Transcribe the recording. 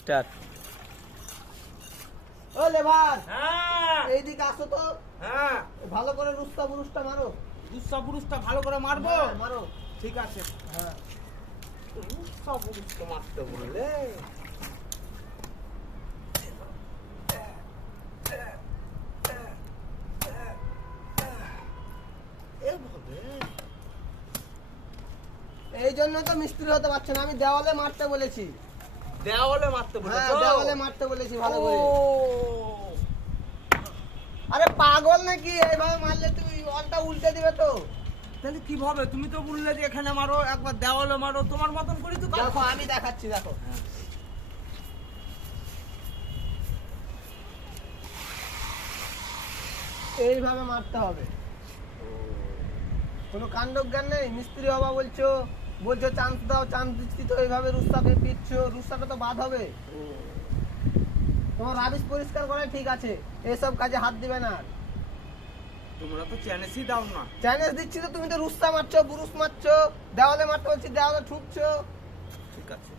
Start. ও lever, হ্যাঁ এইদিকে আসো তো। হ্যাঁ, ভালো করে রুস্তা বুরুস্তা মারো। দুঃসা পুরুষটা ভালো করে মারবো। হ্যাঁ, মারো। ঠিক আছে, হ্যাঁ, দুঃসা পুরুষটা মারতে বললে এভাবে এই জন্য তো মিস্ত্রি হতে পারছে না। আমি দেওয়ালে মারতে বলেছি। দেওয়ালে মারতে হ্যাঁ, বলেছো? দেওয়ালে মারতে বলেছি ভালো করে। ও, আরে পাগল নাকি? এইভাবে মারলে তুই অলটা উল্টে দিবে তো। তাহলে কিভাবে? তুমি তো বললে যে এখানে মারো, একবার দেওয়ালে মারো, তোমার মতন করি তো দেখো আমি দেখাচ্ছি, দেখো। এইভাবে মারতে হবে। কোনো কাণ্ডজ্ঞান নেই। মিস্ত্রি হবা বলছো, বলছো চান্স দাও, চান্স দিচ্ছি তো এইভাবে রুস্তাকে পিটছো, রুস্তাটা তো বাদ হবে। তোমার রাবিশ পরিষ্কার করে ঠিক আছে, এসব কাজে হাত দিবে না। তোমরা তো চ্যানেসই দাও না। চ্যালেঞ্জ দিচ্ছি তো, তুমি তো রুস্তা মারছো, বুরুস মারছো, দেওয়ালে মারতে বলছি, দেওয়ালে ঠুকছো। ঠিক আছে।